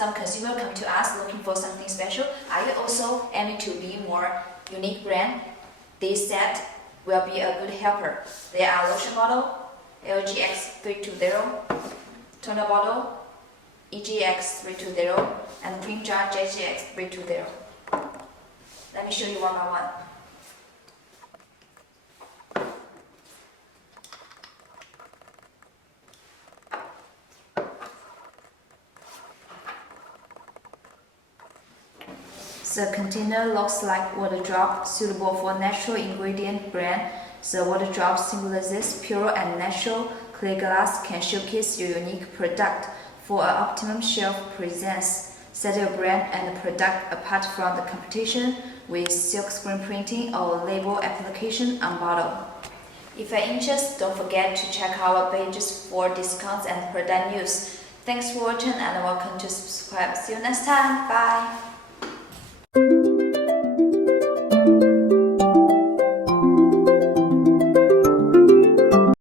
some consumer come to us looking for something special. Are you also aiming to be more unique brand? This set will be a good helper. There are lotion bottle, LGX320, toner bottle, EGX320, and cream jar JGX320. Let me show you one by one. The container looks like water drop, suitable for natural ingredient brand. The water drop symbolizes pure and natural. Clear glass can showcase your unique product for an optimum shelf presence. Set your brand and product apart from the competition with silk screen printing or label application on bottle. If you're interested, don't forget to check our pages for discounts and product news. Thanks for watching and welcome to subscribe. See you next time. Bye.